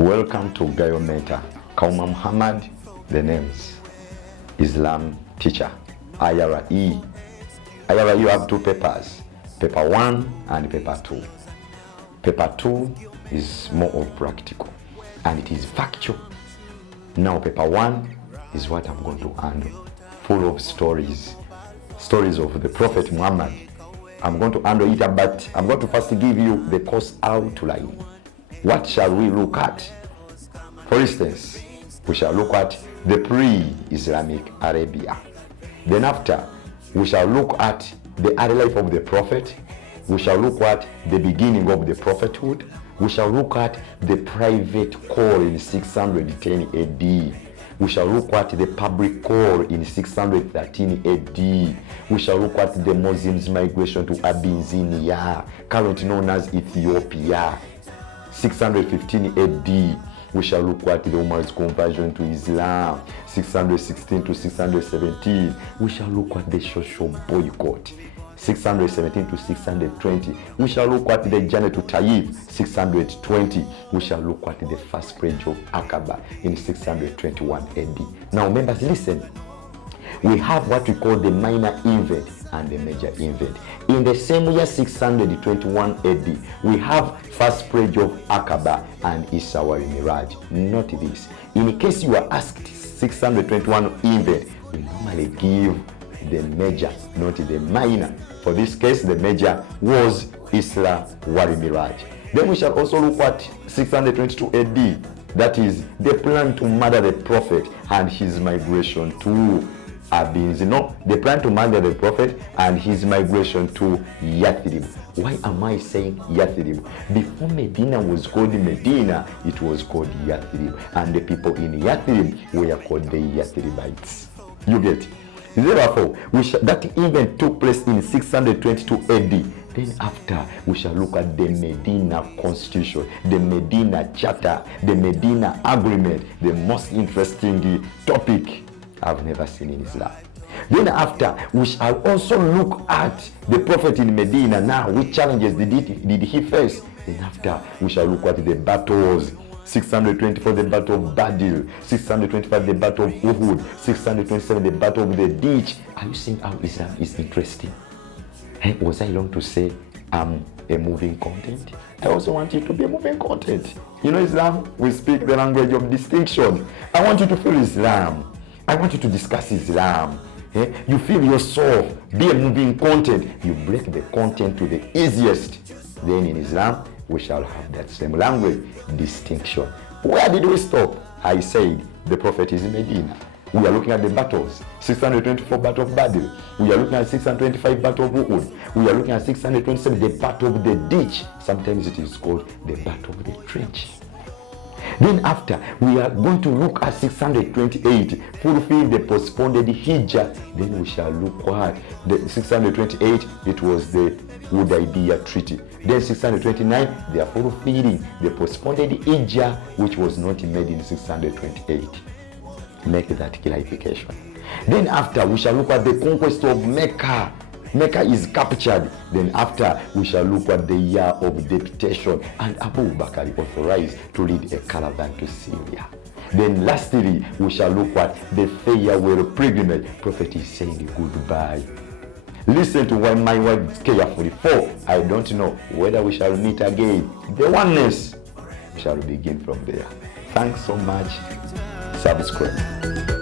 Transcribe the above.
Welcome to Gayo Mentor. Kauma Muhammad, the names. Islam teacher. IRE. IRE, you have two papers. Paper 1 and paper 2. Paper 2 is more of practical and it is factual. Now paper 1 is what I'm going to handle. Full of stories of the Prophet Muhammad. I'm going to handle it, but I'm going to first give you the course outline. What shall we look at? For instance, we shall look at the pre-Islamic Arabia. Then after, we shall look at the early life of the Prophet. We shall look at the beginning of the prophethood. We shall look at the private call in 610 AD. We shall look at the public call in 613 AD. We shall look at the Muslims' migration to Abyssinia, currently known as Ethiopia, 615 AD. We shall look at the Umar's conversion to Islam, 616 to 617. We shall look at the social boycott, 617 to 620. We shall look at the journey to Taif, 620. We shall look at the first page of Aqaba in 621 AD. Now members, listen. We have what we call the minor event and the major event. In the same year 621 AD, we have first page of Aqaba and Isra wal Miraj. Note this. In case you are asked 621 event, we normally give the major, not the minor. For this case, the major was Isra wal Miraj. Then we shall also look at 622 AD. That is the plan to murder the Prophet and his migration to Abyssinia. The plan to murder the Prophet and his migration to Yathrib. Why am I saying Yathrib? Before Medina was called Medina, it was called Yathrib. And the people in Yathrib were called the Yathribites. You get it? Therefore, that event took place in 622 AD. Then after, we shall look at the Medina Constitution, the Medina Charter, the Medina Agreement, the most interesting topic I've never seen in Islam. Then after, we shall also look at the Prophet in Medina. Now, which challenges did he face? Then after, we shall look at the battles. 624, the Battle of Badr. 625, the Battle of Uhud. 627, the Battle of the Ditch. Are you seeing how Islam is interesting? Hey, was I wrong to say I'm a moving content? I also want you to be a moving content. You know Islam, we speak the language of distinction. I want you to feel Islam. I want you to discuss Islam. You feel yourself, be a moving content. You break the content to the easiest. Then in Islam, we shall have that same language, distinction. Where did we stop? I said the Prophet is in Medina. We are looking at the battles. 624 Battle of Badr. We are looking at 625 Battle of Uhud. We are looking at 627 the Battle of the Ditch. Sometimes it is called the Battle of the Trench. Then after, we are going to look at 628, fulfilling the postponed Hijjah. Then we shall look at the 628, it was the Hudaybiyah Treaty. Then 629, they are fulfilling the postponed Hijjah, which was not made in 628. Make that clarification. Then after, we shall look at the conquest of Mecca. Mecca is captured. Then after, we shall look at the year of deputation and Abu Bakr authorized to lead a caravan to Syria. Then lastly, we shall look at the farewell pilgrimage. Prophet is saying goodbye. Listen to my words carefully, for I don't know whether we shall meet again. The oneness, we shall begin from there. Thanks so much. Subscribe.